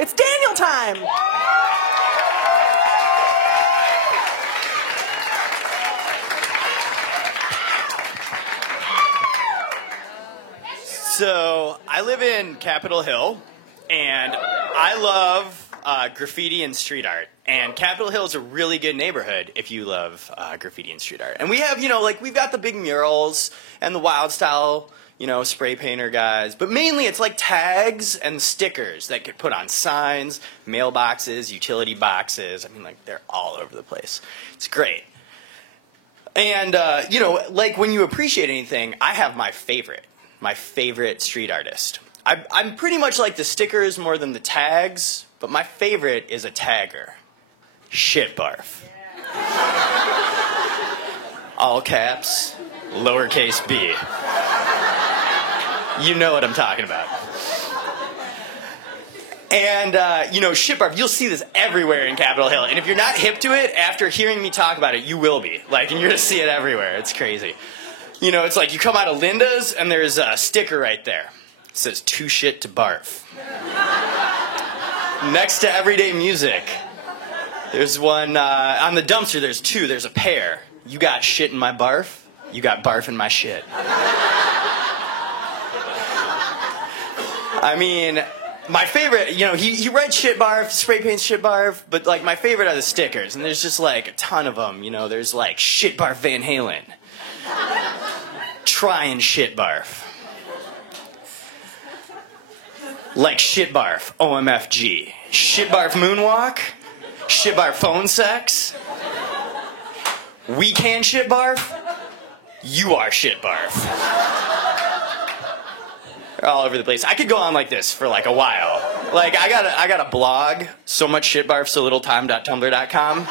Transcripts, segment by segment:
It's Daniel time! So, I live in Capitol Hill, and I love graffiti and street art. And Capitol Hill is a really good neighborhood if you love graffiti and street art. And we have, we've got the big murals and the wild style, spray painter guys. But mainly it's like tags and stickers that get put on signs, mailboxes, utility boxes. I mean, they're all over the place. It's great. And, when you appreciate anything, I have my favorite street artist. I'm pretty much like the stickers more than the tags, but my favorite is a tagger. Shit Barf. All caps, lowercase b. You know what I'm talking about. And, Shit Barf, you'll see this everywhere in Capitol Hill. And if you're not hip to it, after hearing me talk about it, you will be. And you're going to see it everywhere. It's crazy. It's like you come out of Linda's and there's a sticker right there. It says, "Too shit to barf." Next to Everyday Music, there's one, on the dumpster there's two, there's a pair. You got shit in my barf, you got barf in my shit. I mean, my favorite, he writes Shit Barf, spray paints Shit Barf, but my favorite are the stickers, and there's just a ton of them, there's Shit Barf Van Halen. Try and Shit Barf. Shit Barf, OMFG. Shit Barf Moonwalk. Shit Barf Phone Sex. We can Shit Barf. You are Shit Barf. They're all over the place. I could go on like this for a while. I got a blog, so much shit barf, so little time.tumblr.com.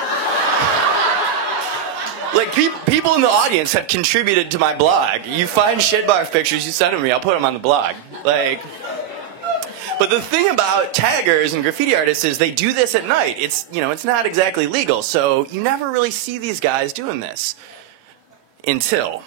People in the audience have contributed to my blog. You find shit barf pictures, you send them to me, I'll put them on the blog. But the thing about taggers and graffiti artists is they do this at night. It's not exactly legal, so you never really see these guys doing this. Until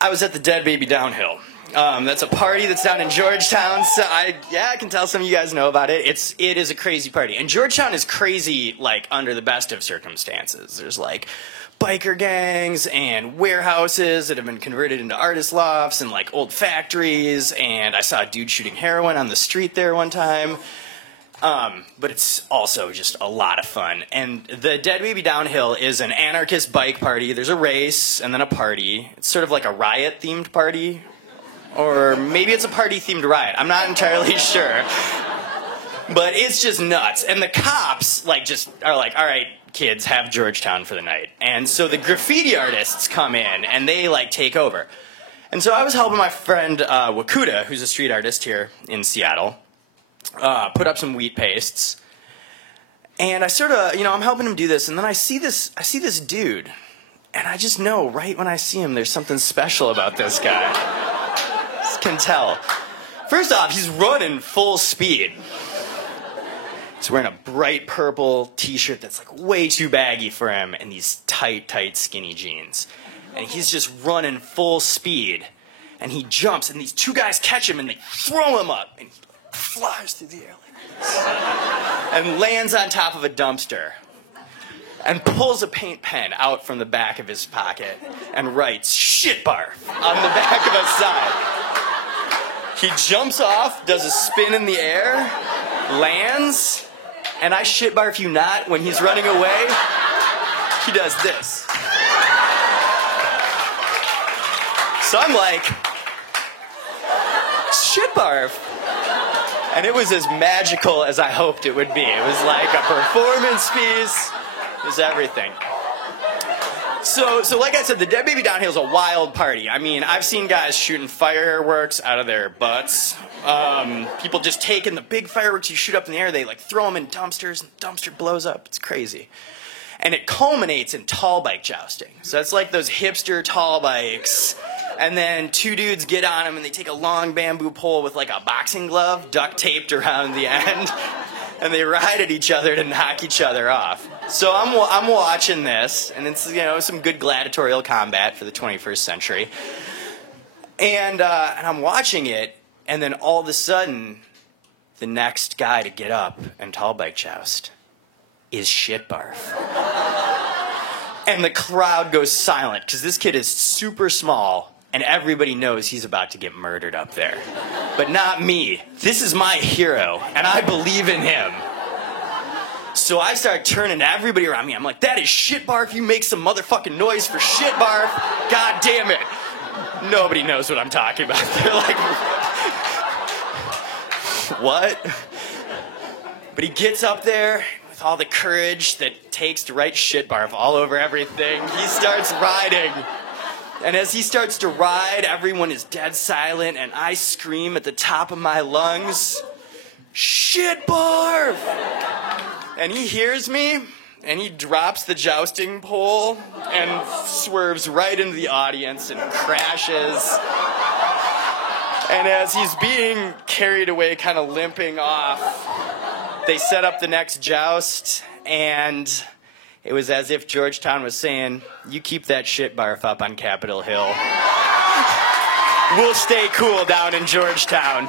I was at the Dead Baby Downhill. That's a party that's down in Georgetown. So I can tell some of you guys know about it. It is a crazy party. And Georgetown is crazy, under the best of circumstances. There's, biker gangs and warehouses that have been converted into artist lofts and, old factories. And I saw a dude shooting heroin on the street there one time. But it's also just a lot of fun. And the Dead Baby Downhill is an anarchist bike party. There's a race and then a party. It's sort of like a riot-themed party. Or maybe it's a party-themed riot. I'm not entirely sure. But it's just nuts. And the cops, are all right, kids, have Georgetown for the night. And so the graffiti artists come in, and they, take over. And so I was helping my friend Wakuda, who's a street artist here in Seattle, put up some wheat pastes. And I sort of, I'm helping him do this, and then I see this dude. And I just know, right when I see him, there's something special about this guy. Can tell. First off, he's running full speed. He's wearing a bright purple t-shirt that's way too baggy for him and these tight, skinny jeans. And he's just running full speed. And he jumps and these two guys catch him and they throw him up. And he flies through the air like this. And lands on top of a dumpster. And pulls a paint pen out from the back of his pocket and writes "Shit Barf" on the back of a sign. He jumps off, does a spin in the air, lands, and I shit barf you not, when he's running away, he does this. So I'm like, shit barf. And it was as magical as I hoped it would be. It was like a performance piece. It was everything. So like I said, the Dead Baby Downhill is a wild party. I mean, I've seen guys shooting fireworks out of their butts. People just taking the big fireworks you shoot up in the air, they throw them in dumpsters, and the dumpster blows up. It's crazy. And it culminates in tall bike jousting. So it's like those hipster tall bikes. And then two dudes get on them and they take a long bamboo pole with a boxing glove duct taped around the end. And they ride at each other to knock each other off. So I'm watching this, and it's some good gladiatorial combat for the 21st century. And I'm watching it, and then all of a sudden, the next guy to get up and tall bike joust is Shit Barf. And the crowd goes silent because this kid is super small and everybody knows he's about to get murdered up there. But not me. This is my hero and I believe in him. So I start turning to everybody around me. I'm like, that is Shit Barf. You make some motherfucking noise for Shit Barf. God damn it. Nobody knows what I'm talking about. They're like, what? But he gets up there with all the courage that it takes to write Shit Barf all over everything. He starts riding. And as he starts to ride, everyone is dead silent, and I scream at the top of my lungs, Shit Barf! And he hears me, and he drops the jousting pole and swerves right into the audience and crashes. And as he's being carried away, kind of limping off, they set up the next joust, and it was as if Georgetown was saying, you keep that Shit Barf up on Capitol Hill. We'll stay cool down in Georgetown.